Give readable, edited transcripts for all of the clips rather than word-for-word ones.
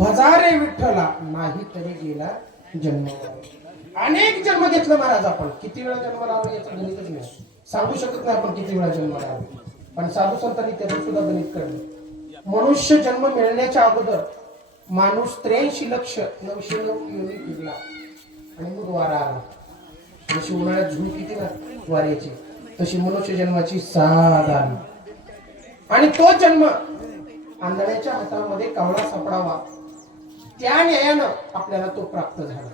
भजारे विठ्ठला नाही तरी गेला जन्म. अनेक जन्म घेतलं महाराज आपण. किती वेळा जन्माला आलो याचं गणितच नाही, सांगू शकत नाही आपण किती वेळा जन्माला आलो. पण साधू संतांनी त्याचं सुद्धा गणित काढलं. मनुष्य जन्म मिळण्याच्या अगोदर माणूस 83,909 योनी फिरला आणि मग वारा आला. जशी उन्हाळ्यात झूल किती ना वाऱ्याची, तशी मनुष्य जन्माची 6 आली. आणि तो जन्म आंधळ्याच्या हातामध्ये कावळा सापडावा, त्या न्यायानं आपल्याला तो प्राप्त झाला.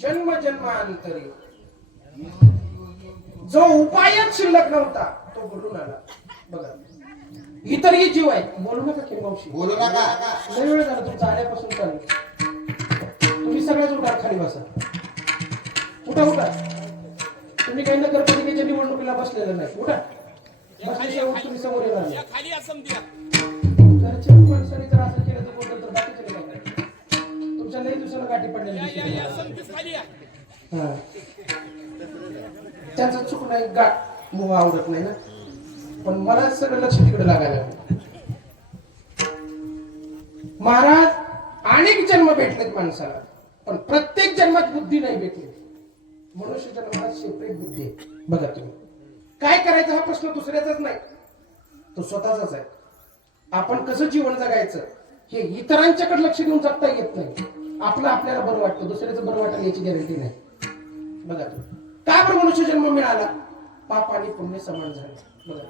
जन्म जन्मांतरी जो उपायच शिल्लक नव्हता तो बोलून आला. बघा इतरही जीव आहेत. बोलू नका की मावशी, बोलू नका. लय वेळ झाला तुमचा आल्यापासून चालू. तुम्ही सगळेच उठा, खाली बसा. उठा उठा. तुम्ही काही नगरपालिकेच्या निवडणुकीला बसलेलं नाही. उठा. बसल्याशिवाय तुम्ही समोर येणार नाही. घरच्या माणसाने जर असं केलं तर बोललं तर बाकीचे नाही काय. तुमच्या लई दिवसाला गाठी पडलेल्या हा त्यांचं चूक नाही. गाठ मुवा आवडत नाही ना, पण मला सगळं लक्ष तिकडे लागायला लागलं. महाराज अनेक जन्म भेटलेत माणसाला, पण प्रत्येक जन्मात बुद्धी नाही भेटली. मनुष्य जन्मात सेपरेट बुद्धी आहे. बघा तुम्ही काय करायचं हा प्रश्न दुसऱ्याचाच नाही, तो स्वतःचाच आहे. आपण कसं जीवन जगायचं हे इतरांच्याकडे लक्ष देऊन जगता येत नाही. आपलं आपल्याला बरं वाटतं, दुसऱ्याचं बरं वाटेल याची गॅरंटी नाही. बघा तुम्ही का बरं मनुष्य जन्म मिळाला? पाप आणि पुण्य समान झाले. बघा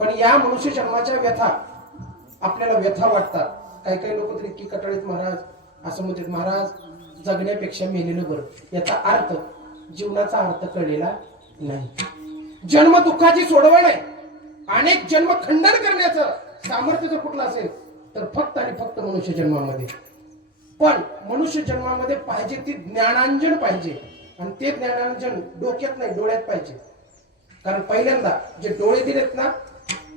पण या मनुष्य जन्माच्या व्यथा आपल्याला व्यथा वाटतात. काही काही लोक तरी इतकी कटाळीत महाराज असं म्हणतात, महाराज जगण्यापेक्षा मेलेलं बरं. याचा अर्थ जीवनाचा अर्थ कळलेला नाही. जन्म दुःखाची सोडवण आहे. अनेक जन्म खंडन करण्याचं सामर्थ्य जर कुठलं असेल तर फक्त आणि फक्त मनुष्य जन्मामध्ये. पण मनुष्य जन्मामध्ये पाहिजे ती ज्ञानांजन पाहिजे, आणि ते ज्ञानांजन डोक्यात नाही डोळ्यात पाहिजे. कारण पहिल्यांदा जे डोळे दिलेत ना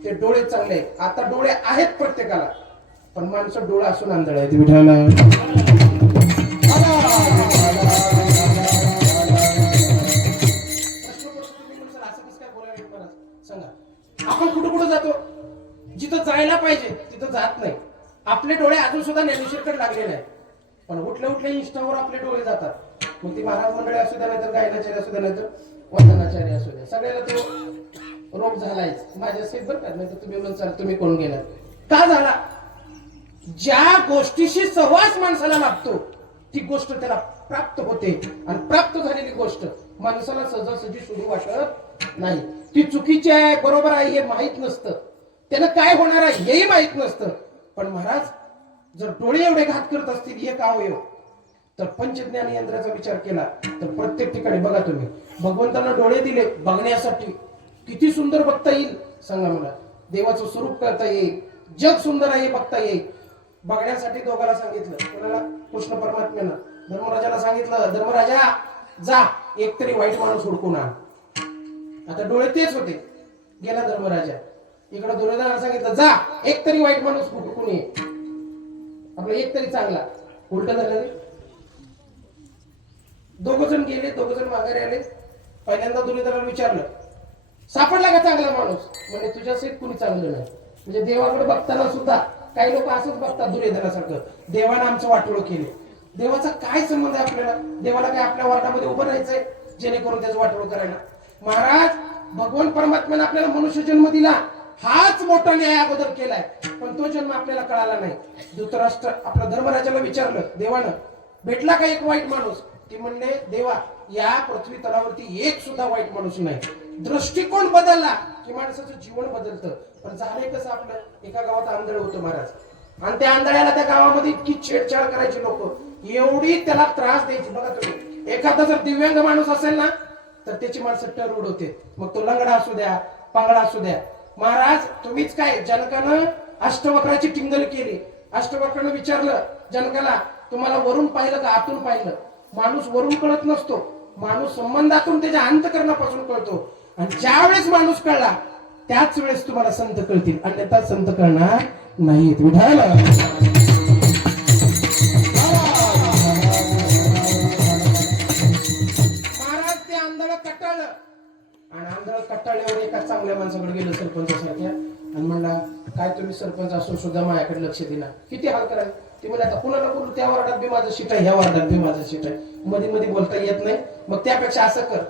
ते डोळे चांगले आहेत. आता डोळे आहेत प्रत्येकाला, पण माणसं डोळा असून आंधळ आहेत. आपण कुठं कुठं जातो? जिथं जायला पाहिजे तिथं जात नाही. आपले डोळे अजून सुद्धा ज्ञानेश्वरकडे लागले नाही, पण उठल्या उठल्या इंस्टावर आपले डोळे जातात. मग ती महाराज मंडळी असू द्या, नाही तर गायनाचार्य असू द्या, नाही तर वंदनाचार्य असू द्या, सगळ्याला तो रोग झालाय. माझ्या सेफ बरं का, नाही तर तुम्ही म्हणसाल तुम्ही कोण गेलात. का झाला? ज्या गोष्टीशी सहवास माणसाला लागतो ती गोष्ट त्याला प्राप्त होते, आणि प्राप्त झालेली गोष्ट माणसाला सहजासहजी सोडू वाटत नाही. ती चुकीची आहे बरोबर आहे हे माहित नसतं, त्याला काय होणार आहे हेही माहित नसतं. पण महाराज जर डोळे एवढे घात करत असतील हे का होय, तर पंचज्ञान यंत्राचा विचार केला तर प्रत्येक ठिकाणी बघा तुम्ही भगवंतांना डोळे दिले बघण्यासाठी. किती सुंदर बघता येईल सांगा मला. देवाचं स्वरूप करता येईल, जग सुंदर आहे बघता येईल. बघण्यासाठी दोघाला सांगितलं. कोणाला? कृष्ण परमात्म्यानं धर्मराजाला सांगितलं, धर्मराजा जा एकतरी वाईट माणूस हुडकून आण. आता डोळे तेच होते. गेला धर्मराजा. इकडे दुर्योधनाला सांगितलं, जा एकतरी वाईट माणूस हुडकून ये. आपला एकतरी चांगला. उलट झालं. दोघ जण गेले, दोघ जण माघारी आले. पहिल्यांदा दुर्योधनाला विचारलं, सापडला का चांगला माणूस? म्हणजे तुझ्यासहित कुणी चांगलं नाही. म्हणजे देवाकडे बघताना सुद्धा काही लोक असंच बघतात दुर्योधनासारखं, देवानं आमचं वाटोळं केले. देवाचा काय संबंध आहे आपल्याला? देवाला काय आपल्या वार्डामध्ये उभं राहायचंय जेणेकरून त्याचं वाटोळं करायला? महाराज भगवान परमात्म्याने आपल्याला मनुष्य जन्म दिला, हाच मोठा न्याय अगोदर केलाय, पण तो जन्म आपल्याला कळाला नाही. धृतराष्ट्र आपल्या धर्मराजाला विचारलं देवानं, भेटला का एक वाईट माणूस? ते म्हणले, देवा या पृथ्वी तलावरती एक सुद्धा वाईट माणूस नाही. दृष्टिकोन बदलला की माणसाचं जीवन बदलतं. पण झालंय कसं, आपलं एका गावात आंधळ होतं महाराज, आणि त्या आंधळ्याला त्या गावामध्ये इतकी छेडछाड करायची लोक, एवढी त्याला त्रास द्यायची. बघा तुम्ही एखादा जर दिव्यांग माणूस असेल ना तर त्याची माणसं टर उडवते. मग तो लंगडा असू द्या, पांगडा असू द्या. महाराज तुम्हीच काय, जनकानं अष्टवक्राची टिंगल केली. अष्टवक्रानं विचारलं जनकाला, तुम्हाला वरून पाहिलं का आतून पाहिलं? माणूस वरून कळत नसतो, माणूस संबंधातून त्याच्या अंतकरणापासून कळतो. आणि ज्या वेळेस माणूस कळला त्याच वेळेस तुम्हाला संत कळतील, अन्यथा संत कळणार नाहीत. विठाल महाराज ते आंधळ कटाळलं, आणि आंधळ कटाळल्यावर एका चांगल्या माणसाकडे गेलं सरपंचासारख्या, आणि म्हणला, काय तुम्ही सरपंच असून सुद्धा माझ्याकडे लक्ष दिला, किती हाल कराल? ते म्हणजे आता कुणाला बोलू, त्या वार्डात बी माझं सीट आहे, ह्या वार्डात बी माझं सीट आहे, मध्ये मध्ये बोलता येत नाही. मग त्यापेक्षा असं कर,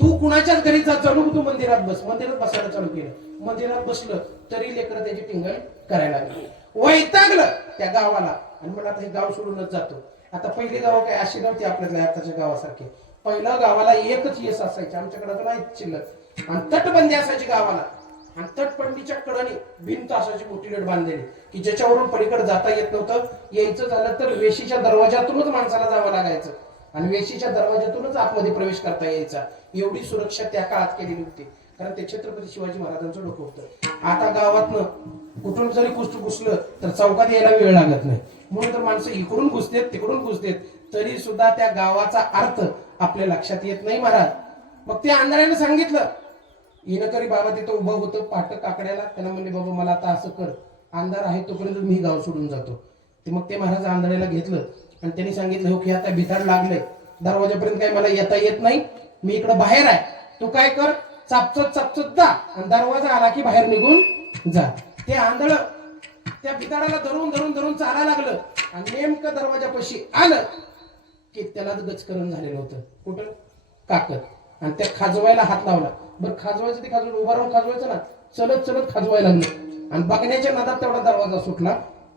तू कुणाच्याच घरी जा, चढू तू मंदिरात बस. मंदिरात बसायला चालू केलं. मंदिरात बसलं तरी लेकरं त्याची टिंगल करायला लागली. वैतागलं त्या गावाला, आणि म्हणलं आता हे गाव सोडूनच जातो. आता पहिली गाव काय अशी नव्हती आपल्यातल्या आताच्या गावासारखे. पहिल्या गावाला एकच येस असायची, आमच्याकडे तर नाही शिल्लक, आणि तटबंदी असायची गावाला. आणि तटबंदीच्या कडाने भिंत असायची मोठी लट बांधलेली की ज्याच्यावरून पलीकडे जाता येत नव्हतं. यायचं झालं तर वेशीच्या दरवाजातूनच माणसाला जावं लागायचं. आणि वेशीच्या दरवाजातूनच आतमध्ये प्रवेश करता यायचा. एवढी सुरक्षा त्या काळात केलेली होती, कारण ते छत्रपती शिवाजी महाराजांचं डोकं होतं. आता गावातनं कुठून जरी कुष्ट घुसलं तर चौकात यायला वेळ लागत नाही, म्हणून तर माणसं इकडून घुसतेत तिकडून घुसतेत, तरी सुद्धा त्या गावाचा अर्थ आपल्या लक्षात येत नाही महाराज. मग त्या आंधळ्यानं सांगितलं, येणकरी बाबा तिथं उभं होतं पाट काकड्याला, त्याला म्हणले बाबा मला आता असं कर, अंधार आहे तोपर्यंत मी गाव सोडून जातो. ते मग ते महाराज आंधळ्याला घेतलं आणि त्यांनी सांगितलं, हो की आता भिताड लागलंय, दरवाजापर्यंत काही मला येता येत नाही, मी इकडं बाहेर आहे, तू काय कर चापचत चापचत जा आणि दरवाजा आला की बाहेर निघून जा. ते आंधळ त्या भिताडाला धरून धरून धरून चालायला लागलं आणि नेमकं दरवाजापाशी आलं की त्याला गचकरण झालेलं होतं. कुठं? काकत. आणि त्या खाजवायला हात लावला. बरं खाजवायचं ते खाजवलं, उभा राहून खाजवायचं ना, चलत चलत खाजवायला लागलं आणि बघण्याच्या नादात तेवढा दरवाजा सुटला.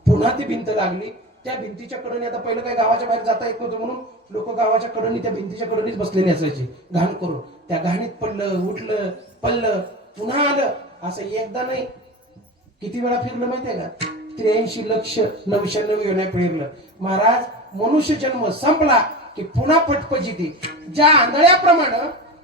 पुन्हा ती भिंत लागली. त्या भिंतीच्या कडणी, आता पहिलं काही गावाच्या बाहेर जाता येत नव्हतं म्हणून लोक गावाच्या कडणी त्या भिंतीच्या कडणीच बसलेली असायची घाण करून. त्या घाणीत पडलं, उठलं, पडलं, पुन्हा आलं. असं एकदा नाही, किती वेळा फिरलं माहितीये का? 83,99,000 योन्या फिरलं महाराज. मनुष्य जन्म संपला की पुन्हा पटपजिती. ज्या आंधळ्याप्रमाणे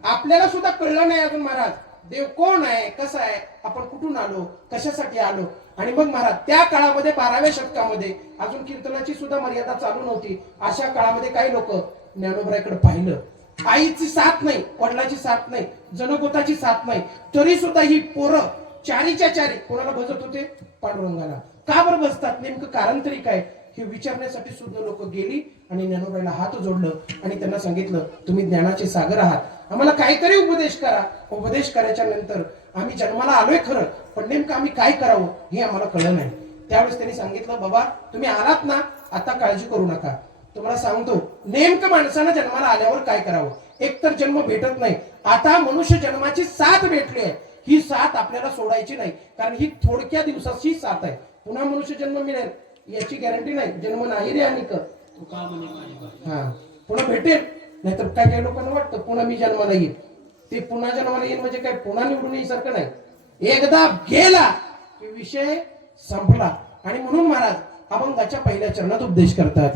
आपल्याला सुद्धा कळलं नाही अजून महाराज देव कोण आहे, कसा आहे, आपण कुठून आलो, कशासाठी आलो. आणि मग महाराज त्या काळामध्ये 12व्या शतकामध्ये अजून कीर्तनाची सुद्धा मर्यादा चालू नव्हती. अशा काळामध्ये काही लोक ज्ञानोबराकडे पाहिलं. आईची साथ नाही, वडिलाची साथ नाही, जनगोताची साथ नाही, तरी सुद्धा ही पोरं चारीच्या चारी कोणाला भजत होते? पांडुरंगाला. का बरं बसतात? नेमकं कारण तरी काय हे विचारण्यासाठी सुद्धा लोक गेली आणि ज्ञानोबाईला हात जोडलं आणि त्यांना सांगितलं, तुम्ही ज्ञानाचे सागर आहात, आम्हाला काहीतरी उपदेश करा. उपदेश करायच्या नंतर आम्ही जन्माला आलोय खरं, पण नेमकं आम्ही काय करावं हे आम्हाला कळलं नाही. त्यावेळेस त्यांनी सांगितलं, बाबा तुम्ही आलात ना, आता काळजी करू नका, तुम्हाला सांगतो नेमकं माणसानं जन्माला आल्यावर काय करावं. एक तर जन्म भेटत नाही, आता मनुष्य जन्माची साथ भेटली आहे. ही साथ आपल्याला सोडायची नाही, कारण ही थोडक्या दिवसाची साथ आहे. पुन्हा मनुष्य जन्म मिळेल याची गॅरंटी नाही. जन्म नाही रे आणि हा पुन्हा भेटेल, नाहीतर काय काही लोकांना वाटतं पुन्हा मी जन्माला येईल. ते पुन्हा जन्माला येईल म्हणजे काय पुन्हा निवडून येईसारखं नाही. एकदा गेला की विषय संपला. आणि म्हणून महाराज अभंगाच्या पहिल्या चरणात उपदेश करतात,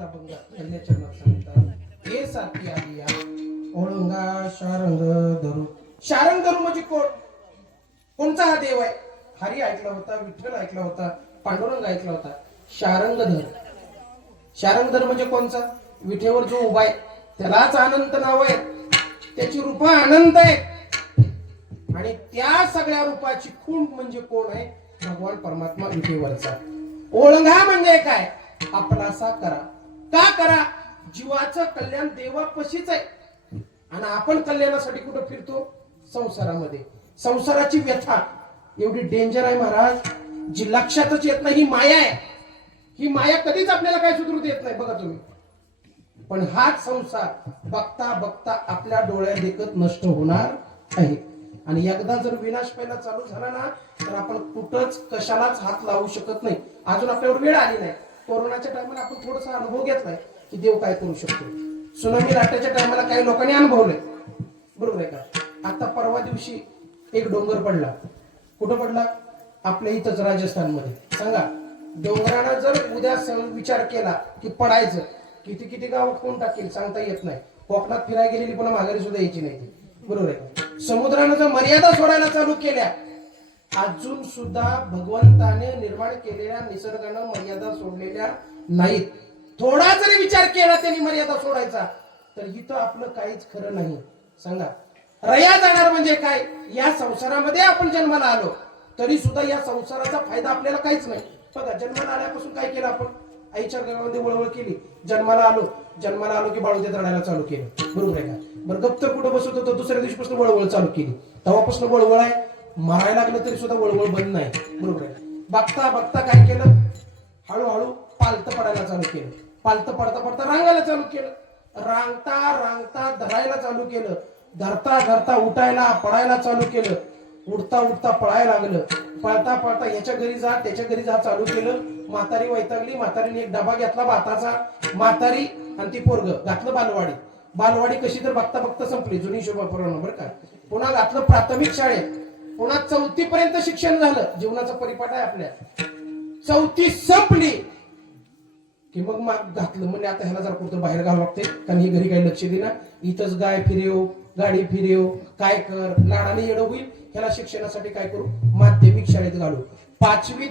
महाराज अभंग धन्य चरणात सांगतात हे साथी आलिया ओळंगा शारंग धरू. शारंग धरू म्हणजे कोण? कोणता हा देव आहे? हरी ऐकला होता, विठ्ठल ऐकला होता, पांडुरंग ऐकला होता. शारंगधर. शारंगधर म्हणजे कोणचा? विठेवर जो उभा आहे त्यालाच अनंत नाव आहे, त्याची रूप अनंत आहे. आणि त्या सगळ्या रूपाची खूण म्हणजे कोण आहे? भगवान परमात्मा विठेवरचा. ओळंगा म्हणजे काय? आपलासा करा. का करा? जीवाचं कल्याण देवापाशीच आहे. आणि आपण कल्याणासाठी कुठं फिरतो? संसारामध्ये. संसाराची व्यथा एवढी डेंजर आहे महाराज, जी लक्षातच येत नाही. ही माया आहे. ही माया कधीच आपल्याला काय सुधरू देत नाही बघा तुम्ही. पण हाच संसार बघता बघता आपल्या डोळ्यात देखत नष्ट होणार आहे. आणि एकदा जर विनाश पहिला चालू झाला ना तर आपण कुठंच कशालाच हात लावू शकत नाही. अजून आपल्यावर वेळ आली नाही. कोरोनाच्या टायमाला आपण थोडासा अनुभव घेतलाय की देव काय करू शकतो. सुनामी लाटेच्या टायमाला काही लोकांनी अनुभवलंय, बरोबर आहे का? आता परवा दिवशी एक डोंगर पडला. कुठं पडला? आपल्या इथंच राजस्थानमध्ये. सांगा, डोंगरानं जर उद्या विचार केला की पडायचं, किती किती गाव कोण टाकेल सांगता येत नाही. कोकणात फिरायला गेलेली पुन्हा माघारी सुद्धा यायची नाही ती, बरोबर आहे. समुद्रानं जर मर्यादा सोडायला चालू केल्या, अजून सुद्धा भगवंताने निर्माण केलेल्या निसर्गानं मर्यादा सोडलेल्या नाहीत. थोडा जरी विचार केला त्यांनी मर्यादा सोडायचा तर इथं आपलं काहीच खरं नाही. सांगा, रया जाणार म्हणजे काय? या संसारामध्ये आपण जन्माला आलो तरी सुद्धा या संसाराचा फायदा आपल्याला काहीच नाही. बघा, जन्माला आल्यापासून काय केलं आपण? आईच्या गर्भामध्ये वळवळ केली. जन्माला आलो की बाळूदेत रडायला चालू केलं, बरोबर आहे का? बरं, गप्प कुठं बसत होतो? दुसऱ्या दिवशीपासून वळवळ चालू केली. तेव्हापासून वळवळ आहे. मारायला लागलं तरी सुद्धा वळवळ बंद नाही, बरोबर आहे. बघता बघता काय केलं? हळूहळू पालतं पडायला चालू केलं. पालतं पडता पडता रांगायला चालू केलं. रांगता रांगता धरायला चालू केलं. धरता धरता उठायला पडायला चालू केलं. उडता उडता पळायला लागलं. पळता पळता याच्या घरी जा त्याच्या घरी जा चालू केलं. म्हातारी वैतागली. म्हातारीने एक डबा घेतला भाताचा. म्हातारी आणि ती पोरग घातलं बालवाडी. बालवाडी कशी तर बघता बघता संपली, जुनी शोभाप्रमाणे, बरं का? पुन्हा घातलं प्राथमिक शाळेत. पुन्हा 4थी पर्यंत शिक्षण झालं. जीवनाचा परिपाठ आहे आपल्या. 4थी संपली की मग घातलं. म्हणजे आता ह्याला जरा कुठं बाहेर घालावं लागते, कारण ही घरी काही लक्ष देणार. इथंच गाय फिरेव, गाडी फिरेव, काय कर, लाडाने येडं होईल. ह्याला शिक्षणासाठी काय करू? माध्यमिक शाळेत घालू. 5वी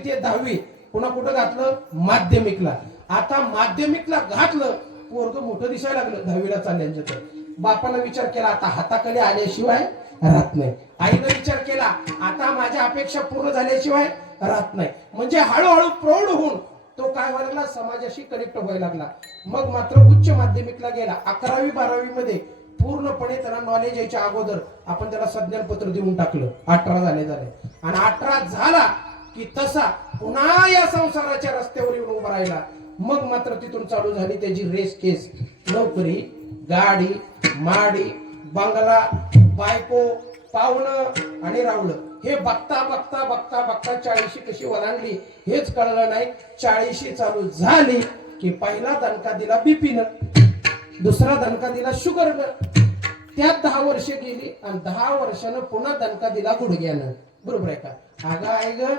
ते 10वी पुन्हा कुठं घातलं? माध्यमिकला. आता माध्यमिकला घातलं, पोरग मोठं दिसायला लागलं. 10वीला चालल्याचं तर बापानं विचार केला आता हाताखाली आल्याशिवाय राहत नाही. आईनं विचार केला आता माझ्या अपेक्षा पूर्ण झाल्याशिवाय राहत नाही. म्हणजे हळूहळू प्रौढ होऊन तो काय व्हायला लागला? समाजाशी कनेक्ट व्हायला लागला. मग मात्र उच्च माध्यमिकला गेला. 11वी 12वी मध्ये पूर्णपणे त्याला नॉलेज यायच्या अगोदर आपण त्याला संज्ञानपत्र देऊन टाकलं. 18 झाले. आणि 18 झाला की तसा पुन्हा या संसाराच्या रस्त्यावर येऊन उभा राहिला. मग मात्र तिथून चालू झाली त्याची रेस केस. नोकरी, गाडी, माडी, बंगला, बायको, पाहुणं आणि रावलं. हे बघता बघता बघता बघता 40 कशी ओलांडली हेच कळलं नाही. 40 चालू झाली की पहिला दणका दिला बीपीनं, दुसरा दणका दिला शुगरनं. त्यात 10 वर्ष गेली आणि 10 वर्षानं पुन्हा दणका दिला गुडघ्यानं, बरोबर आहे का? आग आहे ग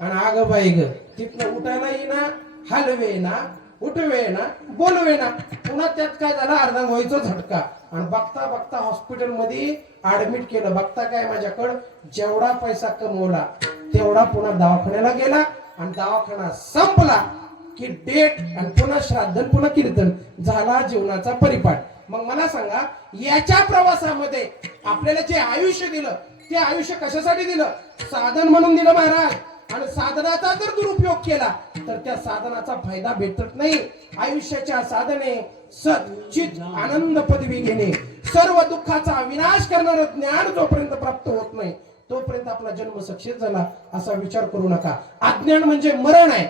आणि आग बाई ग. तिथनं उठायला येईना, हलवे ना, उठवे ना, बोलवे ना. पुन्हा त्यात काय झालं? अर्धांगवाईचा झटका. आणि बघता बघता हॉस्पिटलमध्ये ऍडमिट केलं. बघता काय माझ्याकडं जेवढा पैसा कमवला तेवढा पुन्हा दवाखान्याला गेला. आणि दवाखाना संपला की डेट आणि पुन्हा श्राद्ध, पुन्हा कीर्तन, झाला जीवनाचा परिपाठ. मग मला सांगा, याच्या प्रवासामध्ये आपल्याला जे आयुष्य दिलं ते आयुष्य कशासाठी दिलं? साधन म्हणून दिलं महाराज. आणि साधनाचा जर दुरुपयोग केला तर त्या साधनाचा फायदा भेटत नाही. आयुष्याच्या साधने सच्चित आनंद पदवी घेणे, सर्व दुःखाचा विनाश करणारं ज्ञान जोपर्यंत प्राप्त होत नाही तोपर्यंत आपला जन्म सक्सेस झाला असा विचार करू नका. अज्ञान म्हणजे मरण आहे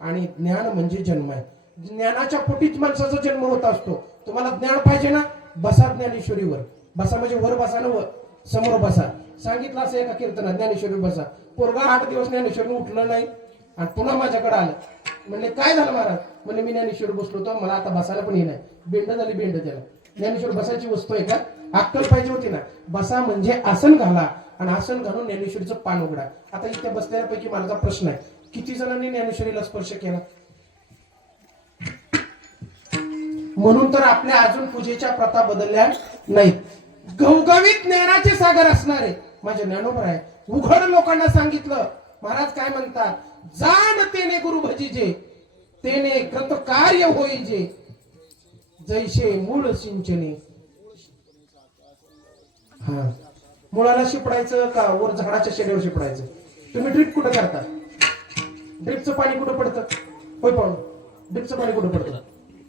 आणि ज्ञान म्हणजे जन्म आहे. ज्ञानाच्या पोटीच माणसाचा जन्म होत असतो. तुम्हाला ज्ञान पाहिजे ना, बसा ज्ञानेश्वरीवर. बसा म्हणजे वर बसा ना, वर समोर बसा. सांगितलं असं एका कीर्तनात, ज्ञानेश्वरी बसा. पोरगा 8 दिवस ज्ञानेश्वरी उठलं नाही आणि पुन्हा माझ्याकडे आलं. म्हणले काय झालं महाराज? म्हणजे मी ज्ञानेश्वरी बसलो होतो, मला आता बसायला पण येणार. बेंड झाली बेंड. त्याला ज्ञानेश्वर बसायची वस्तू आहे का? अक्कल पाहिजे होती ना. बसा म्हणजे आसन घाला आणि आसन घालून ज्ञानेश्वरीचं पान उघडा. आता इथे बसल्यापैकी माझा प्रश्न आहे, किती जणांनी ज्ञानेश्वरीला स्पर्श केला? म्हणून तर आपल्या अजून पूजेच्या प्रथा बदलल्या नाहीत. घवघवीत ज्ञानाचे सागर असणारे माझे ज्ञानोबा आहे. उघड लोकांना सांगितलं. महाराज काय म्हणतात, जाण तेने गुरु भजीजे तेने कृत कार्य होईजे जैसे मूळ सिंचने. हा, मुळाला शिपडायचं का वर झाडाच्या शेड्यावर शिपडायचं? तुम्ही ड्रिप कुठं करता? ड्रिपचं पाणी कुठं पडतं? होय पाहून ड्रिपचं पाणी कुठं पडतं?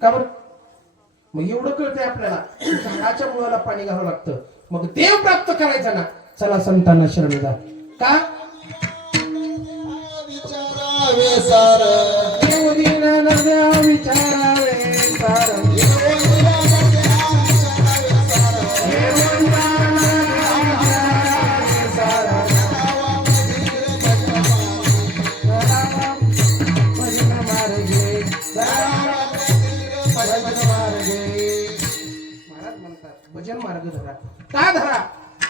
का बरं? मग एवढं कळतंय आपल्याला, झाडाच्या मुळाला पाणी घालावं लागतं. मग देव प्राप्त करायचा ना, चला संतांना शरण जा. का विचारावे सार देव दिना नद्या विचारावे सार. भजन मार्ग धरा. का धरा?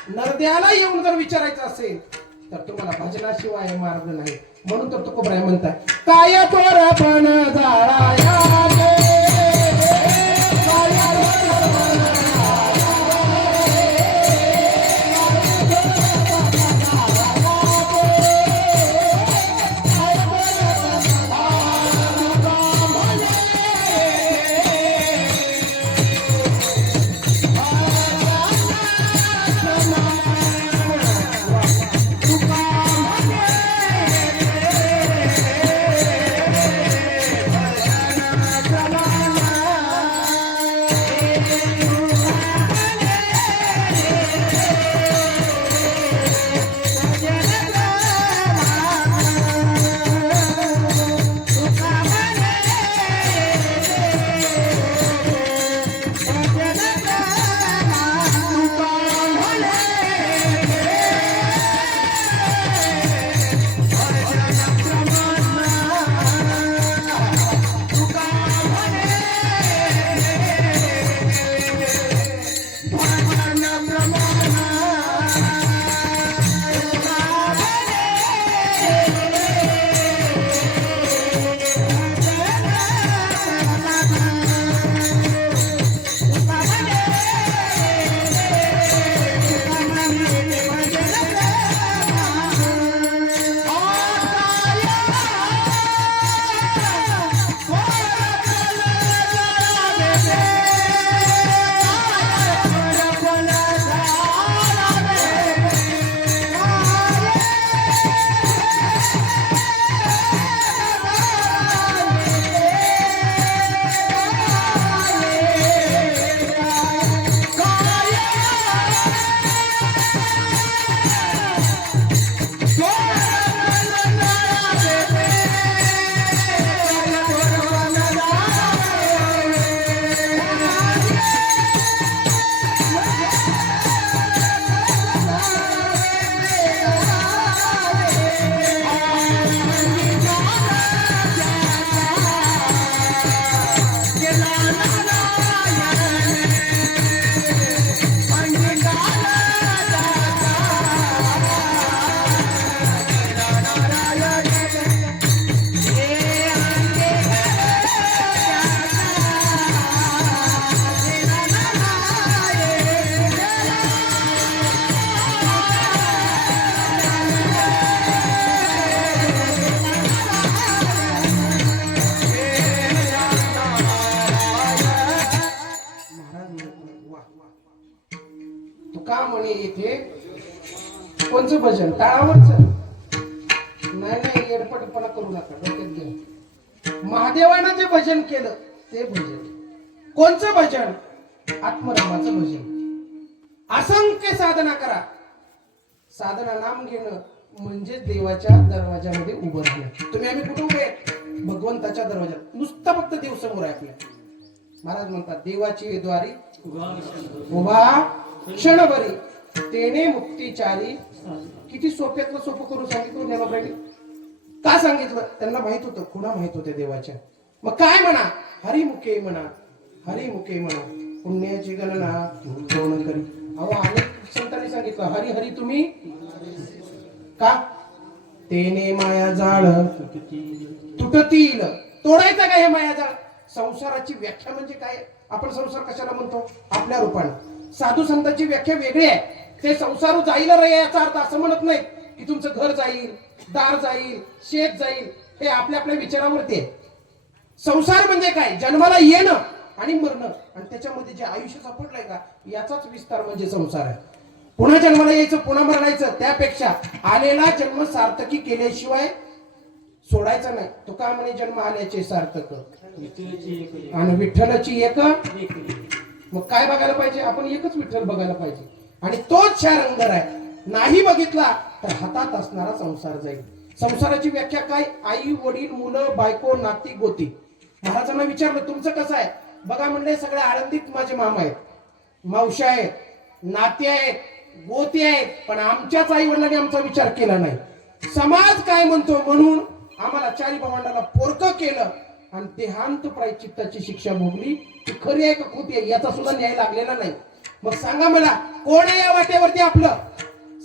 नरद्याला येऊन जर विचारायचं असेल तर तुम्हाला भजनाशिवाय मार्ग नाही. म्हणून तर तुकोबराय म्हणताय, काय पण जाळाया कोणचं भजन? टाळावरचं नाही. नाही, येडपटपणा करू नका, डोक्यात घ्या. महादेवानं जे भजन केलं ते भजन. कोणचं भजन? आत्मरामाचं भजन. असंख्य साधना करा. साधना नाम घेणं म्हणजे देवाच्या दरवाजामध्ये उभं राहणं. तुम्ही आम्ही कुठे उभे? भगवंताच्या दरवाजात. नुसतं फक्त देव समोर आहे आपल्या. महाराज म्हणतात, देवाची द्वारी उभा क्षणभरी तेने मुक्तीचारी. किती सोप्यातलं सोपं करून सांगितलं ज्ञानोबांनी. का सांगितलं? त्यांना माहित होतं, खुणा माहित होत्या देवाच्या. मग काय म्हणा? हरिमुखे म्हणा, हरिमुखे म्हणा, पुण्याची गणना कोण करी. अहो, अनेक संतांनी सांगितलं हरी हरी तुम्ही का? तेने माया जाळ तुटतील. तोडायचा काय हे माया जाळ? संसाराची व्याख्या म्हणजे काय? आपण संसार कशाला म्हणतो? आपल्या रूपाने. साधू संतांची व्याख्या वेगळी आहे. ते संसार जाईल रे याचा अर्थ असं म्हणत नाही की तुमचं घर जाईल, दार जाईल, शेत जाईल. हे आपल्या आपल्या विचारावरती आहे. संसार म्हणजे काय? जन्माला येणं आणि मरणं आणि त्याच्यामध्ये जे आयुष्य सापडलंय का याचाच विस्तार म्हणजे संसार आहे. पुन्हा जन्माला यायचं, पुन्हा मरणायचं, त्यापेक्षा आलेला जन्म सार्थकी केल्याशिवाय सोडायचा नाही. तो काय म्हणे? जन्म आल्याचे सार्थक आणि विठ्ठलाची एक. मग काय बघायला पाहिजे? आपण एकच विठ्ठल बघायला पाहिजे आणि तोच चार रंगर आहे. नाही बघितला तर हातात असणारा संसार जाईल. संसाराची व्याख्या काय? आई, वडील, मुलं, बायको, नाती, गोती. महाराजांना विचारलं तुमचं कसं आहे? बघा म्हणले सगळ्या आळंदीत माझे मामा आहेत, मावशी आहेत, नाती आहेत, गोती आहेत, पण आमच्याच आई वडिलांनी आमचा विचार केला नाही. समाज काय म्हणतो म्हणून आम्हाला चारी भावंडाला पोरकं केलं आणि देहांत प्रायश्चित्ताची शिक्षा भोगली. ती खरी आहे का खोटी आहे याचा सुद्धा न्याय लागलेला नाही. मग सांगा मला कोण आहे या वाटेवरती आपलं?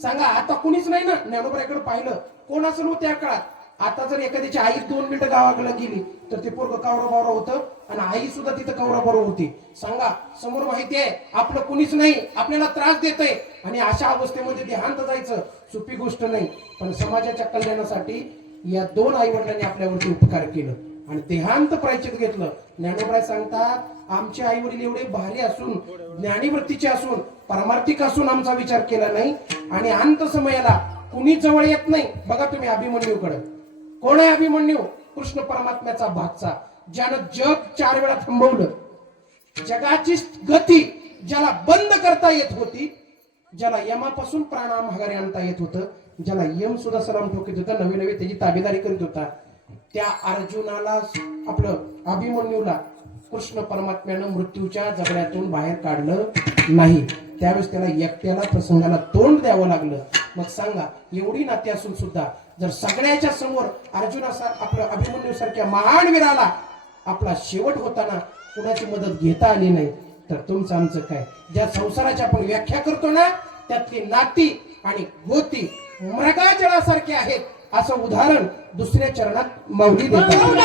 सांगा. आता कुणीच नाही ना. ज्ञानोबाईकडे पाहिलं कोण असेल हो त्या काळात? आता जर एखाद्याची आई 2 मिनिटं गावाकडे गेली तर ते पोरग कावरा बावरा होतं आणि आई सुद्धा तिथं कावरा बावरा होती. सांगा. समोर माहिती आहे आपलं कुणीच नाही, आपल्याला त्रास देतंय आणि अशा अवस्थेमध्ये देहांत जायचं सोपी गोष्ट नाही. पण समाजाच्या कल्याणासाठी या 2 आई वडिलांनी आपल्यावरती उपकार केलं आणि देहांत प्रायश्चित घेतलं. ज्ञानोबाई सांगतात आमचे आई वडील एवढे भारी असून, ज्ञानीवृत्तीचे असून, परमार्थिक असून आमचा विचार केला नाही आणि अंत समयाला कुणी जवळ येत नाही. बघा तुम्ही अभिमन्यूकडे. कोण आहे अभिमन्यू? कृष्ण परमात्म्याचा भाचा, ज्यानं जग 4 वेळा थांबवलं. जगाची गती ज्याला बंद करता येत होती, ज्याला यमापासून प्राणा माघारी आणता येत होतं, ज्याला यम सुद्धा सलाम ठोकीत होता, नवी नवी त्याची ताबेदारी करीत होता, त्या अर्जुनाला आपलं अभिमन्यूला कृष्ण परमात्म्यानं मृत्यूच्या जबड्यातून बाहेर काढलं नाही. त्यावेळेस त्याला एकट्याला प्रसंगाला तोंड द्यावं लागलं. मग सांगा एवढी नाती असून सुद्धा जर सगळ्याच्या समोर आपलं अभिमन्यू सारख्या महान वीराला आपला शेवट होताना कुणाची मदत घेता आली नाही तर तुमचं आमचं काय? ज्या संसाराची आपण व्याख्या करतो ना त्यातली नाती आणि गोती मृगाजळासारखे आहेत असं उदाहरण दुसऱ्या चरणात माऊली देतात.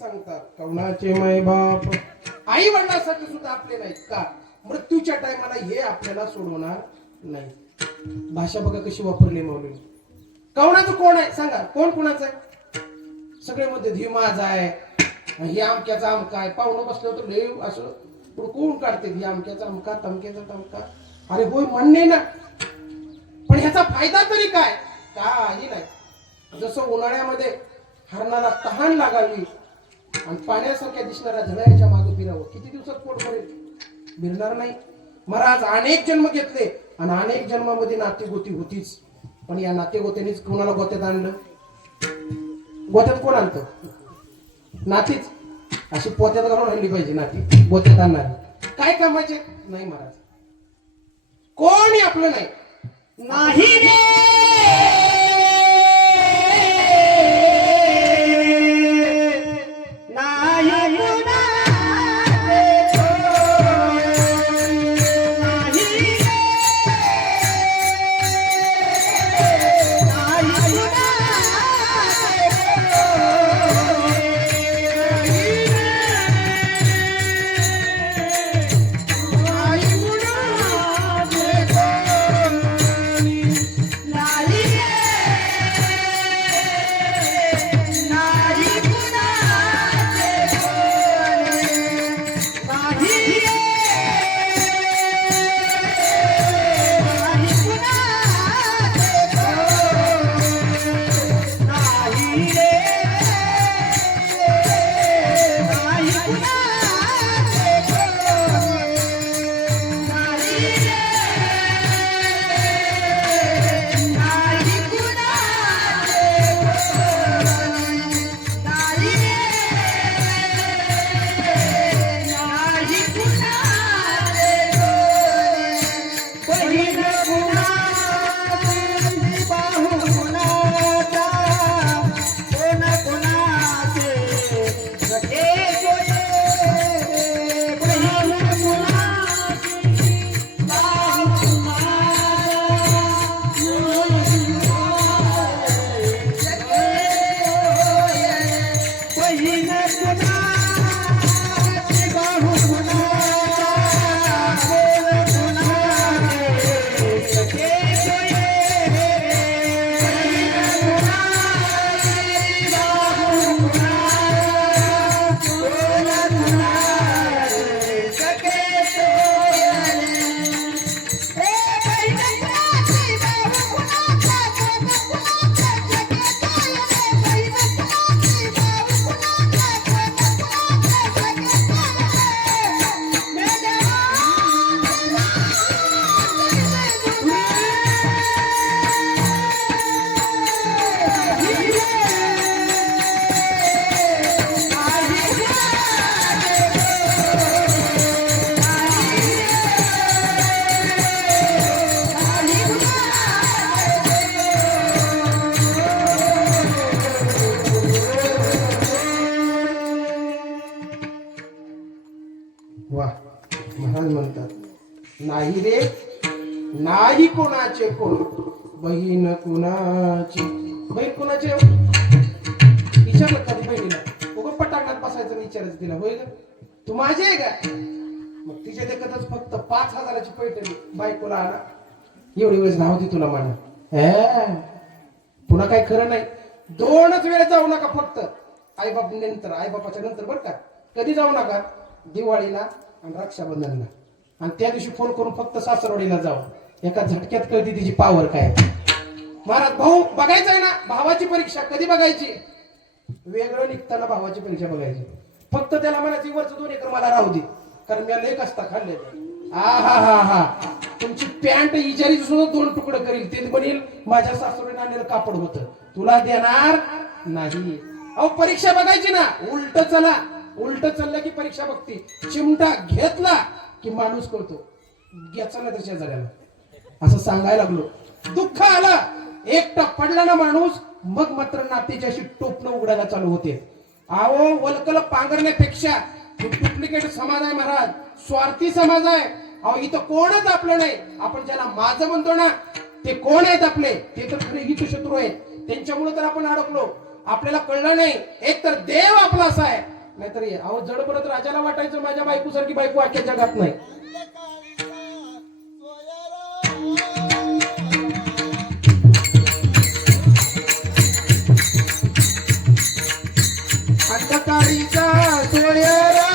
सांगतात कवनाचे माय बाप आई वडिलांसाठी सुद्धा आपले नाहीत का? मृत्यूच्या टायमाला हे आपल्याला सोडवणार नाही. भाषा बघा कशी वापरली मौली. कवनाचं कोण आहे सांगा? कोण कुणाचं आहे? सगळे मध्ये धीमाज आहे, हे आमक्याचा आमका आहे. पाहुणं बसलं तर लय असं हुडकून काढते ही अमक्याचा अमका तमक्याचा तमका. अरे होय म्हणणे ना, पण ह्याचा फायदा तरी काय? काही नाही. जसं उन्हाळ्यामध्ये हरणाला तहान लागावी आणि पाण्यासारख्या दिसणाऱ्या झळ्याच्या मागे फिरावं, किती दिवसात पोट भरेल? फिरणार नाही. महाराज अनेक जन्म घेतले आणि अनेक जन्मामध्ये नातेगोती होतीच, पण या नातेगोत्यांनीच कोणाला गोत्यात आणलं? गोत्यात कोण आणतं? नातीच. अशी पोत्यात घालून आणली पाहिजे नाती, गोत्यात आणणारी. काय कामाचे नाही महाराज, कोणी आपलं नाही. नाही रे नाही कुणाचे कोण, नाही रे नाही वा. महाराज म्हणतात नाही रे नाही कोणाचे कोण, बहीण कुणाची. बहीण कुणाची? विचारलं कधी बहिणीला? उगा पटांगणात बसायचं विचारायचं तिला, होय ग तू माझी आहे का? मग तिच्या देखतच फक्त 5,000ची पैठणी बायकोला आणा, एवढी वेळेस नाव दे तुला म्हणा. पुन्हा काय खरं नाही. 2च वेळ जाऊ नका फक्त, आईबाप नंतर, आईबापाच्या नंतर बरं का. कधी जाऊ नका? दिवाळीला आणि रक्षाबंधनला, आणि त्या दिवशी फोन करून फक्त सासरवाडीला जाऊ. एका झटक्यात कळती तिची पावर काय. महाराज भाऊ बघायचं आहे ना, भावाची परीक्षा कधी बघायची? वेगळं निघताना भावाची परीक्षा बघायची. फक्त त्याला म्हणायची वरच 2 एकर मला राहू दे, कारण मी लेख असता खाल्ले. हा तुमची पॅन्ट इजारीची सुद्धा 2 तुकडे करील, ते म्हणेल माझ्या सासरीने आणलेलं कापड होतं, तुला देणार नाही. अहो परीक्षा बघायची ना, उलट चला. उलट चाललं की परीक्षा बघते. चिमटा घेतला की माणूस करतो, घ्यायचा ना तर शेजाऱ्याला. असं सांगायला लागलो. दुःख आला, एकटा पडला ना माणूस, मग मात्र नातीची अशी टोपणं उघडायला चालू होते. अहो वलकल पांघरण्यापेक्षा डुप्लिकेट समाज आहे महाराज, स्वार्थी समाज आहे. अहो इथं कोणच आपलं नाही. आपण ज्याला माझं म्हणतो ना, ते कोण आहेत आपले? ते तर खरे हित शत्रू आहेत. त्यांच्यामुळे तर आपण अडकलो. आपल्याला कळलं नाही, एक तर देव आपला असा आहे, नाहीतर अहो जड परत राजाला वाटायचं माझ्या बायको सारखी बायको अख्ख्या जगात नाही. अंधकारीचा सोयरा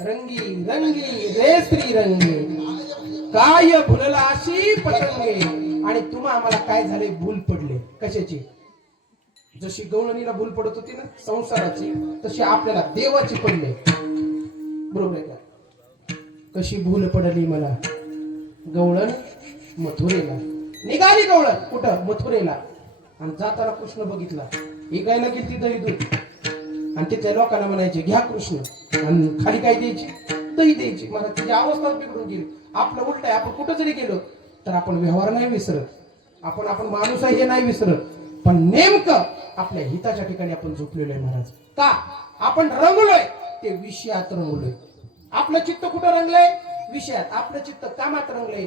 रंगी रंगी रे श्री रंगे काय भुलला अशी पतंगे. आणि तुम्हा आम्हाला काय झाले, भूल पडले. कशाची? जशी गवळणीला भूल पडत होती ना संसाराची, तशी आपल्याला देवाची पडले. बरोबर आहे का? कशी भूल पडली मला. गवळण मथुरेला निघाली. गवळण कुठं? मथुरेला. आणि जाताना कृष्ण बघितला. इकायला गेली दही दूध. आणि तिथल्या लोकांना म्हणायचे घ्या कृष्ण. आणि खाली काय द्यायची? दही द्यायची. मला तिची अवस्थाच बिघडून गेली. आपलं उलट आहे. आपण कुठं जरी गेलो तर आपण व्यवहार नाही विसरत. आपण माणूस आहे हे नाही विसरत. पण नेमकं आपल्या हिताच्या ठिकाणी आपण झोपलेलो आहे महाराज. का? आपण रंगलोय ते विषयात रंगलोय. आपलं चित्त कुठं रंगलंय? विषयात. आपलं चित्त कामात रंगले,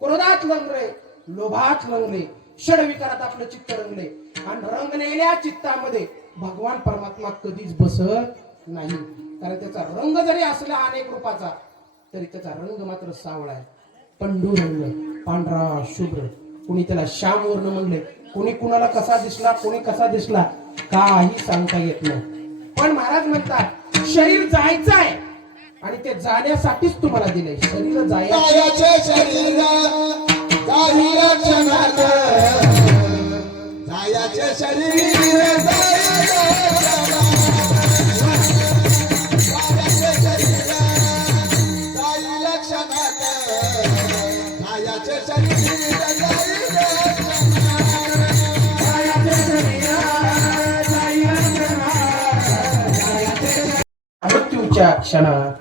क्रोधात रंगले, लोभात रंगले, षडविकारात आपलं चित्त रंगले. आणि रंगलेल्या चित्तामध्ये भगवान परमात्मा कधीच बसत नाही. कारण त्याचा रंग जरी असला अनेक रूपाचा तरी त्याचा रंग मात्र सावळा आहे. पंडू रंग, पांढरा शुभ्र. कुणी त्याला श्याम वर्ण म्हणले, कुणी कुणाला कसा दिसला, कोणी कसा दिसला, काही सांगता येत नाही. पण महाराज म्हणतात शरीर जायचं आहे आणि ते जाण्यासाठीच तुम्हाला दिलंय. शरीर जायाचे शरीर जाहीर क्षणात जायाचे शरीर मृत्यूच्या क्षणात.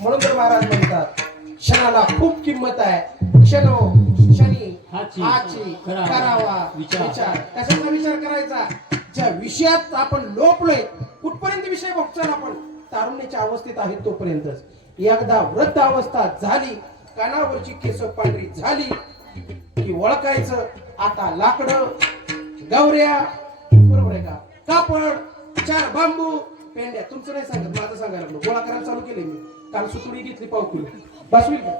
म्हणून तर महाराज म्हणतात क्षणाला खूप किंमत आहे. क्षणो क्षणी हाची करावा विचार. कशाचा विचार करायचा? ज्या विषयात आपण लोपलोय, कुठपर्यंत विषय बघचाल आपण? तारुण्याच्या अवस्थेत आहे तोपर्यंतच. एकदा वृद्ध अवस्था झाली, कानावरची केस पांढरी झाली की ओळखायचं आता लाकडं, गवऱ्या, बरोबर आहे का, कापड, 4 बांबू, पेंड्या. तुमचं नाही सांगत, माझं सांगायला लागलो. गोळा करायला चालू केले मी. काल सुतुडी घेतली 1 किलो. बस होईल का?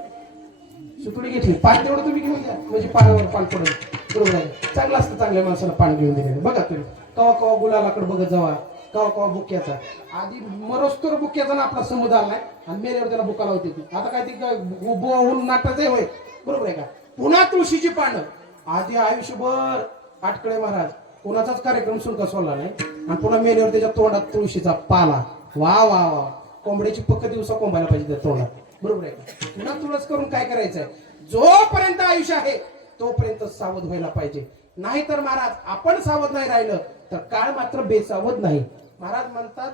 सुतुडी घेतली. पान तेवढं तुम्ही घेऊन द्या म्हणजे पानावर पान पडेल. बरोबर आहे. चांगलं असतं चांगल्या माणसाला पान घेऊन दिलेलं. बघा तुम्ही कवा कवा गुलालाकडे बघत जावा, कवा कवा बुक्याचा. आधी मरोस्तोर बुक्याचा ना आपला समुदाय नाही आणि मेल्यावर त्याला बुका लावते ती. आता काय ती होऊन नाटाचे होय. बरोबर आहे का? पुन्हा तुळशीची पानं. आधी आयुष्यभर आटकडे महाराज कोणाचाच कार्यक्रम सुनका सोडला नाही आणि पुन्हा मेल्यावर त्याच्या तोंडात तुळशीचा पाला. वा वा वा. कोंबड्याची पक्क दिवसा कोंबायला पाहिजे त्या तोंडात. बरोबर आहे का? पुन्हा तुळस करून काय करायचंय? जोपर्यंत आयुष्य आहे तोपर्यंत सावध व्हायला पाहिजे. नाहीतर महाराज आपण सावध नाही राहिलं तर काळ मात्र बेसावध नाही. महाराज म्हणतात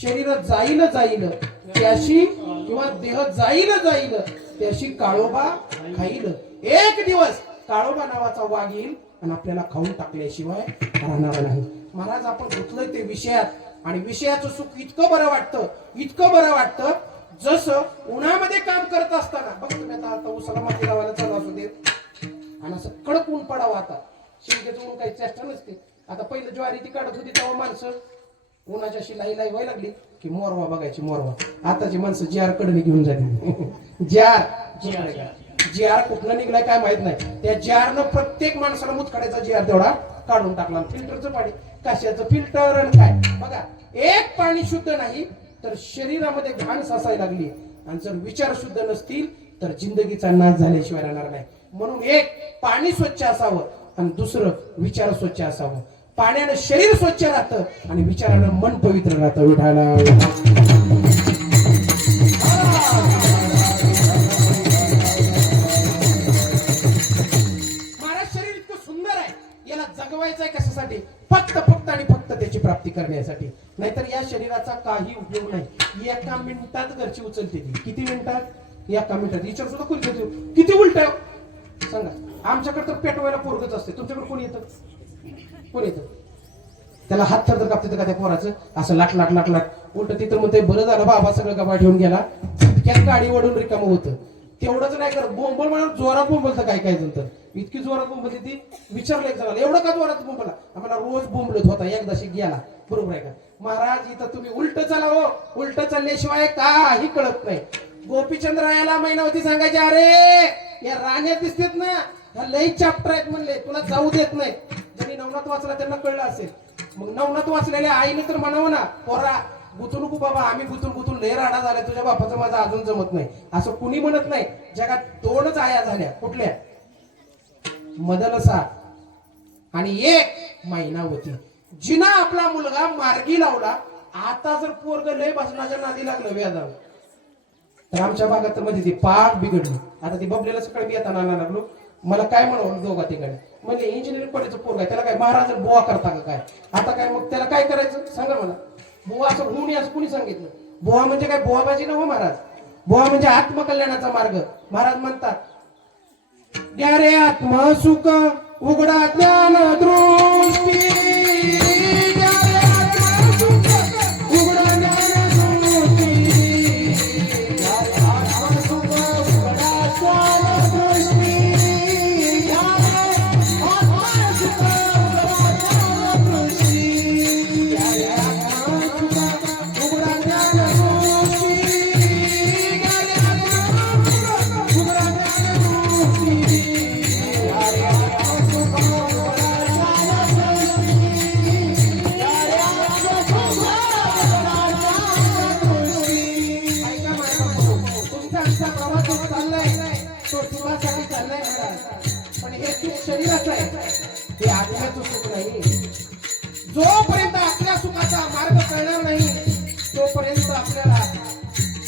शरीर जाईल जाईल त्याशी किंवा देह जाईल जाईल त्याशी काळोबा खाईल. एक दिवस काळोबा नावाचा वाघ येईल आणि आपल्याला खाऊन टाकल्याशिवाय राहणार नाही. महाराज आपण गुंतलोय ते विषयात आणि विषयाचं सुख इतकं बरं वाटतं, इतकं बरं वाटतं जसं उन्हामध्ये काम करत असताना. बघा तुम्ही आता उसाला माती लावायला चालू असू दे आणि असं कडक ऊन पडावं. आता शेंगेचं ऊन काही चेष्टा नसते. आता पहिलं ज्वारी ती काढत होती तेव्हा माणसं उन्हाच्या शिलाई लाई व्हायला लागली की मोरवा बघायची. मोरवा. आताची माणसं जार कडे घेऊन जाते. जार कुठला निघलाय काय माहित नाही. त्या जारनं प्रत्येक माणसाला मुतखड्याचा जार तेवढा काढून टाकला. फिल्टरचं पाणी कशाचं फिल्टर आणि काय. बघा एक पाणी शुद्ध नाही तर शरीरामध्ये घाण साचायला लागली आणि जर विचार शुद्ध नसतील तर जिंदगीचा नाश झाल्याशिवाय राहणार नाही. म्हणून एक पाणी स्वच्छ असावं आणि दुसरं विचार स्वच्छ असावं. पाण्यानं शरीर स्वच्छ राहतं आणि विचारानं मन पवित्र राहतं. विठाला महाराज शरीर इतकं सुंदर आहे. याला जगवायचं आहे कशासाठी? फक्त आणि फक्त त्याची प्राप्ती करण्यासाठी. नाहीतर या शरीराचा काही उपयोग नाही. एका मिनिटात घरची उचलते ती. किती मिनिटात? एका मिनिटात. विचार सुद्धा कोणी घेतो. किती उलट सांगा. आमच्याकडे तर पेटवायला पोरगच असते. तुमच्याकडे कोण येतं? कोण येतं? त्याला हात थर कापते का त्या पोराचं असं लाट लाट लाट लाट. उलट तिथं म्हणते बरं झालं बाबा सगळं गबा ठेवून गेला. त्या गाडी वडून रिकामं होतं. तेवढंच नाही करत. बोंबल म्हणून जोरात बोंबलतं काय काय जण तर. इतकी जोरात बोंबलते ती. विचारलं एक जणाला एवढं का जोरात बोंबला? आम्हाला रोज बोंबलत होता. एकदाशी गेला. बरोबर आहे का? महाराज इथं तुम्ही उलट चला हो. उलट चालल्याशिवाय काही कळत नाही. गोपीचंद्रायाला मैनावती सांगायचे अरे या राण्या दिसतेत ना ह्या लई चॅप्टर आहेत म्हणले, तुला जाऊ देत नाही. ज्यांनी नवनाथ वाचला त्यांना कळलं असेल. मग नवनाथ वाचलेल्या आईने तर म्हणावं ना पोरा गुतू नको बाबा, आम्ही गुतून गुतून लय राडा झाला, तुझ्या बापाचं माझं अजून जमत नाही असं कुणी म्हणत नाही. जगात 2च आया झाल्या, कुठल्या? मदनसा आणि एक मैनावती. जिना आपला मुलगा मार्गी लावला. आता जर पोरग लय भाषणाच्या नादी लागलं व्याजाला, तर आमच्या भागात मध्ये ती पाठ बिघडली. आता ती बबलेला सकाळी मी येताना आणायला लागलो, मला काय म्हणावं दोघा ठिकाणी, म्हणजे इंजिनिअरिंग कॉलेजचं पोरग आहे, त्याला काय महाराज बुवा करता का काय? आता काय मग त्याला काय करायचं सांगा मला. बुवा असं होऊन असं कुणी सांगितलं? बुवा म्हणजे काय बुवाबाजी ना हो महाराज. बुवा म्हणजे आत्मकल्याणाचा मार्ग. महाराज म्हणतात, द्या रे आत्मसुख उघडा ज्ञान दृष्टी, द्या रे आत्मसुख उघडा ज्ञान दृष्टी, द्या रे आत्मसुख उघडा ज्ञान दृष्टी, द्या रे आत्मसुख उघडा ज्ञान दृष्टी, द्या रे आत्मसुख उघडा ज्ञान दृष्टी, द्या रे आत्मसुख उघडा ज्ञान दृष्टी. तो सुखासाठी चाललाय महाराज, पण हे सुख शरीराचं आहे, हे आत्म्याचं सुख नाही. जोपर्यंत आपल्या सुखाचा मार्ग कळणार नाही तोपर्यंत आपल्याला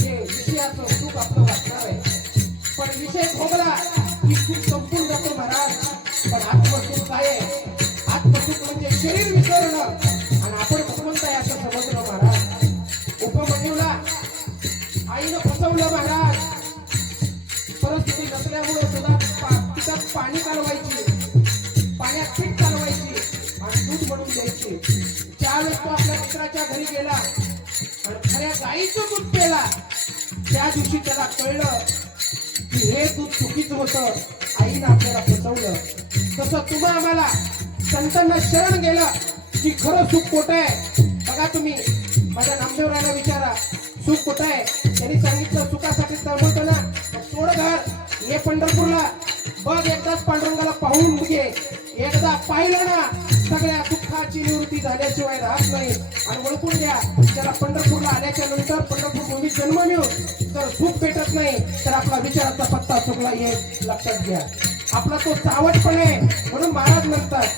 हे विषयाचं सुख आपलं वाटणार आहे. पण विषय भोगला की सुख संपून जातो महाराज. पण आत्मसुख काय आहे? आत्मसुख म्हणजे शरीर विसरणं आणि आपण भगवंत आहे असं समजलं महाराज. उपमन्यूला आईनं फसवलं महाराज. परिस्थिती नसल्यामुळे सुद्धा पिकात पाणी कालवायची, पाण्यात पीठ कालवायची आणि दूध बनवून द्यायची. ज्यावेळेस तो आपल्या मित्राच्या घरी गेला आणि खऱ्या गाईचं दूध पेला, त्या दिवशी त्याला कळलं की हे दूध चुकीचं होतं, आईनं आपल्याला फसवलं. तसं तुम्हा आम्हाला संतांना शरण गेलं की खरं सुख कुठं आहे? बघा तुम्ही माझ्या नामदेवराला विचारा, सुख कुठं आहे? त्यांनी सांगितलं सुखासाठी तळमळतो ना, सोड घर, ये पंढरपूरला, बघ एकदाच पांडुरंगाला पाहून घे. एकदा पाहिलं ना सगळ्या दुःखाची निवृत्ती झाल्याशिवाय राहत नाही. आणि ओळखून घ्या, त्याला पंढरपूरला आल्याच्या नंतर पंढरपूर भूमीत जन्म मिळून जर सुख भेटत नाही तर आपला विचाराचा पत्ता चुकला हे लक्षात घ्या. आपला तो चावटपण आहे. म्हणून महाराज म्हणतात,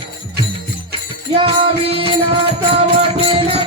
या विना चावटीने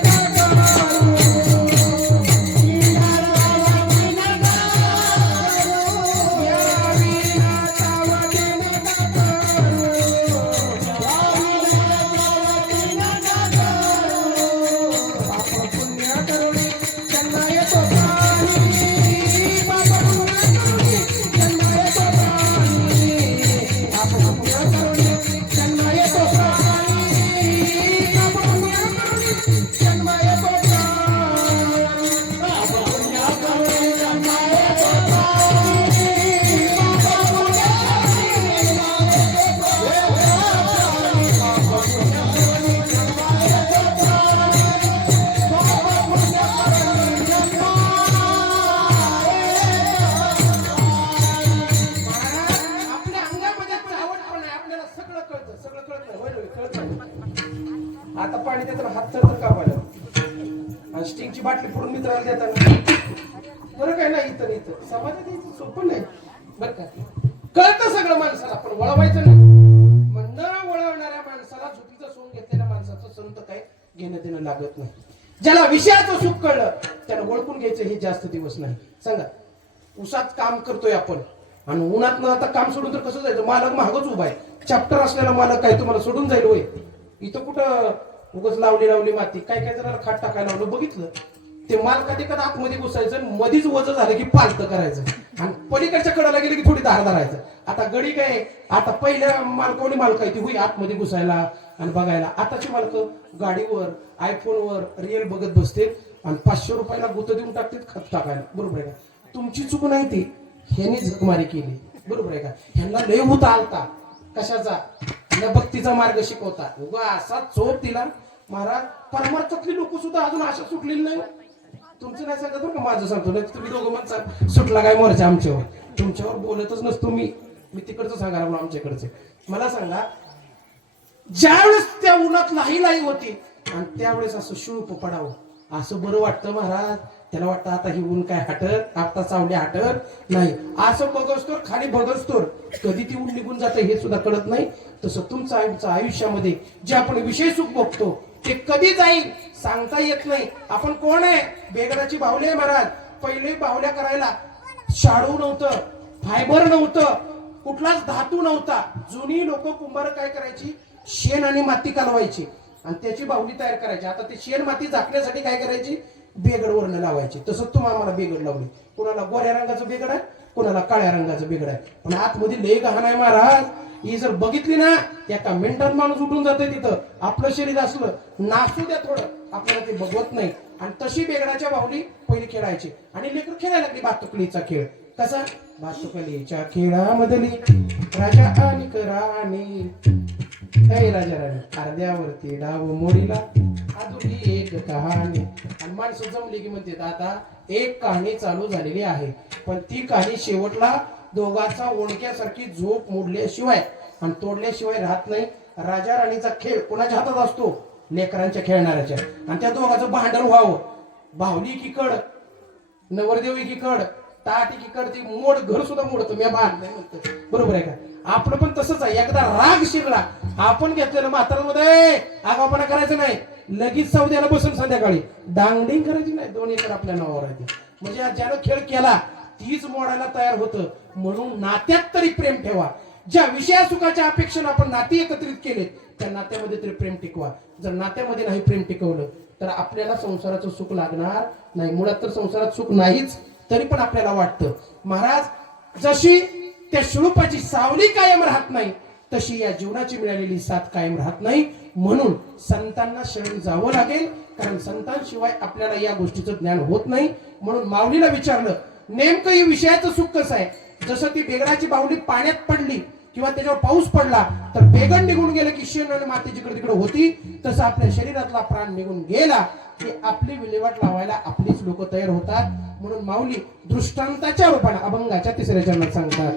आता पाणी देताना हात तर कापायला आणि स्टिंगची बाटली फोडून मित्राला देताना बरं काय नाही. इथं समाजात यायचं सोपं नाही बरं का. कळतं सगळं माणसाला, पण वळवायचं नाही. मग न वळवणाऱ्या माणसाला झुकीचं सोंग घेतलेल्या माणसाचं संत काय घेणं देणं लागत नाही. ज्याला विषयाचं सुख कळलं त्याला ओळखून घ्यायचं हे जास्त दिवस नाही. सांगा, उसात काम करतोय आपण आणि उन्हात आता काम सोडून तर कसं जायचं? मालक महागच उभा आहे. चॅप्टर असलेला मालक काय तुम्हाला सोडून जाईल होय? इथं कुठं उगाच लावली माती, काय जरा खाट टाकायला लावलं, बघितलं ते मालकात एखादा आतमध्ये घुसायचं, मधीच वज झालं की पालतं करायचं आणि पलीकडच्या कडाला गेलं की थोडी धार धरायचं. आता गडी काय, आता पहिल्या मालकावली मालक आहे ती हुई आतमध्ये घुसायला आणि बघायला. आताची मालक गाडीवर आयफोनवर रिअल बघत बसते आणि 500 रुपयाला गुत देऊन टाकतात खत टाकायला. बरोबर आहे का? तुमची चूक नाही ती, ह्यांनी झकमारी केली. बरोबर आहे का? ह्यांना लय होता आलता कशाचा? भक्तीचा मार्ग शिकवता. उगा असा चोप दिला महाराज. परमार्थातली लोक सुद्धा अजून अशा सुटलेली नाही. तुमचं नाही सांगत बरं का, माझं सांगतो. नाही तुम्ही दोघं म्हणता सुटला काय मोर्चा आमच्यावर. तुमच्यावर बोलतच नसतो मी तिकडचं सांगायला लागलो आमच्याकडचे. मला सांगा, ज्यावेळेस त्या उन्हात लाही होती आणि त्यावेळेस असं शिळूप पडावं असं बरं वाटतं महाराज. त्याला वाटतं आता ही ऊन काय हटत, आता सावली हटत नाही. असं बघस्तोर खाली बघस्तोर कधी ती ऊन निघून जाते हे सुद्धा कळत नाही. तसं तुमचं आयुष्यामध्ये जे आपण विषय सुख बघतो ते कधी जाईल सांगता येत नाही. आपण कोण आहे? बेगडाची बाहुली आहे महाराज. पहिले बाहुल्या करायला शाडू नव्हतं, फायबर नव्हतं, कुठलाच धातू नव्हता. जुनी लोक कुंभार काय करायची, शेण आणि माती कालवायची आणि त्याची बाहुली तयार करायची. आता ते शेण माती झाकण्यासाठी काय करायची, बेगड वर्ण लावायची. तसं तुम्ही आम्हाला बेगड लावली. कोणाला गोऱ्या रंगाचं बेगड आहे, कोणाला काळ्या रंगाचं बेगड आहे. पण आतमध्ये लय गहन आहे महाराज. ही जर बघितली ना एका मिनिटात माणूस उठून जाते. तिथं आपलं शरीर असलं नाचू द्या थोडं, आपल्याला ते बघवत नाही. आणि तशी बेगडाच्या बाहुली पहिले खेळायची आणि लेकर खेळायला लागली बातुकलीचा खेळ. कसा? बातुकलीच्या खेळामधली राजा आणि राणी, राजा राणी अर्ध्यावरती डाव मोडीला अधुरी एक कहाणी. आणि माणसं जमली की म्हणते आता एक कहाणी चालू झालेली आहे, पण ती कहाणी शेवटला दोघांचा ओळख्यासारखी झोप मोडल्याशिवाय आणि तोडल्याशिवाय राहत नाही. राजा राणीचा खेळ कोणाच्या हातात असतो? लेकरांच्या खेळणाऱ्याच्या. आणि त्या दोघांचं भांडण व्हावं. बाहुली एकीकड, नवरदेव एकीकड, ताट एकीकड, ती मोड घर सुद्धा मोडतं. मी बांधलंय म्हणतो, बरोबर आहे का? आपलं पण तसंच आहे. एकदा राग शिरला आपण घेतलेलं म्हातारामध्ये आगावपणा करायचं नाही. लगेच सौद्याला बसून संध्याकाळी डांगडिंग करायची नाही. 2 एकर आपल्या नावावर आहे. म्हणजे ज्यानं खेळ केला तीच मोडायला तयार होतं. म्हणून नात्यात तरी प्रेम ठेवा. ज्या विषयासुखाच्या अपेक्षेनं आपण नाती एकत्रित केले त्या नात्यामध्ये तरी प्रेम टिकवा. जर नात्यामध्ये नाही प्रेम टिकवलं तर आपल्याला संसाराचं सुख लागणार नाही. मुळात तर संसारात सुख नाहीच, तरी पण आपल्याला वाटतं. महाराज जशी त्या शुळुपाची सावली कायम राहत नाही तशी या जीवनाची मिळालेली साथ कायम राहत नाही. म्हणून संतांना शरण जावं लागेल, कारण संतांशिवाय आपल्याला या गोष्टीचं ज्ञान होत नाही. म्हणून माऊलीला विचारलं नेमकं हे विषयाचं सुख कसं आहे. जसं ती बेगडाची बाहुली पाण्यात पडली किंवा त्याच्यावर पाऊस पडला तर बेगड निघून गेलं की शेण आणि माती जिकडे तिकडे होती, तसं आपल्या शरीरातला प्राण निघून गेला की आपली विल्हेवाट लावायला आपलीच लोक तयार होतात. म्हणून माऊली दृष्टांताच्या रूपाने अभंगाच्या 3ऱ्या चरणात सांगतात,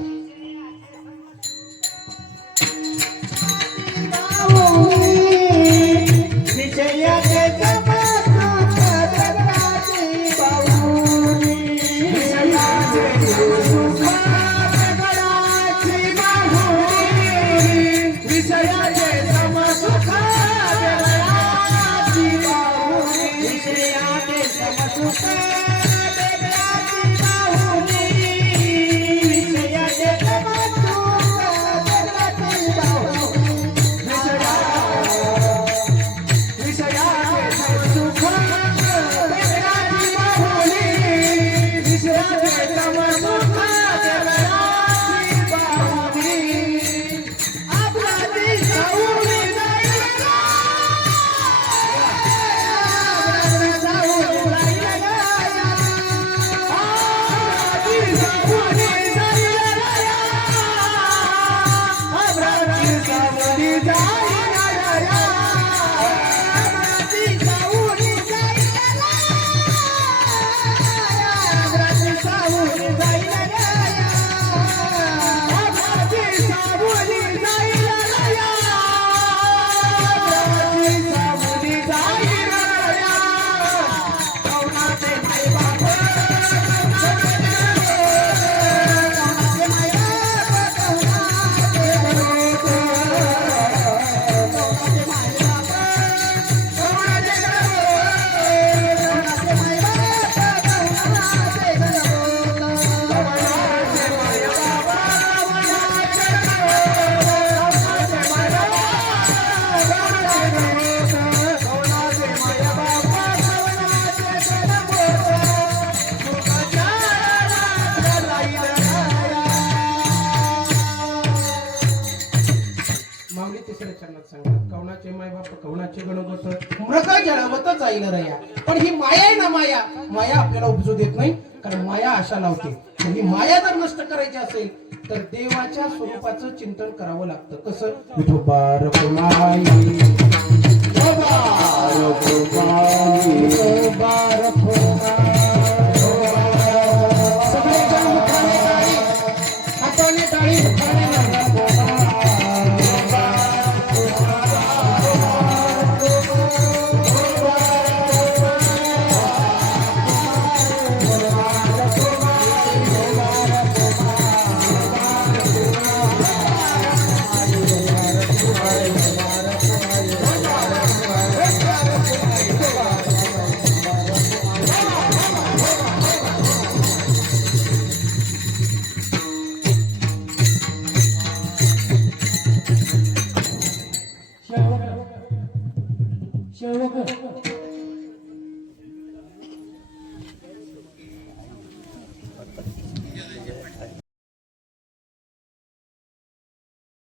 कवनाचे माय बाप कवनाचे गणगत मृग जळवत जाईल रया. पण ही माया आहे ना, माया माया आपल्याला उपजू देत नाही, कारण माया आशा लावते. ही माया जर नष्ट करायची असेल तर देवाच्या स्वरूपाचं चिंतन करावं लागतं. कसं? विठोबा रघुमाई